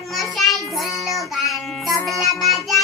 शाही ढोल लोगान तबला बाजा.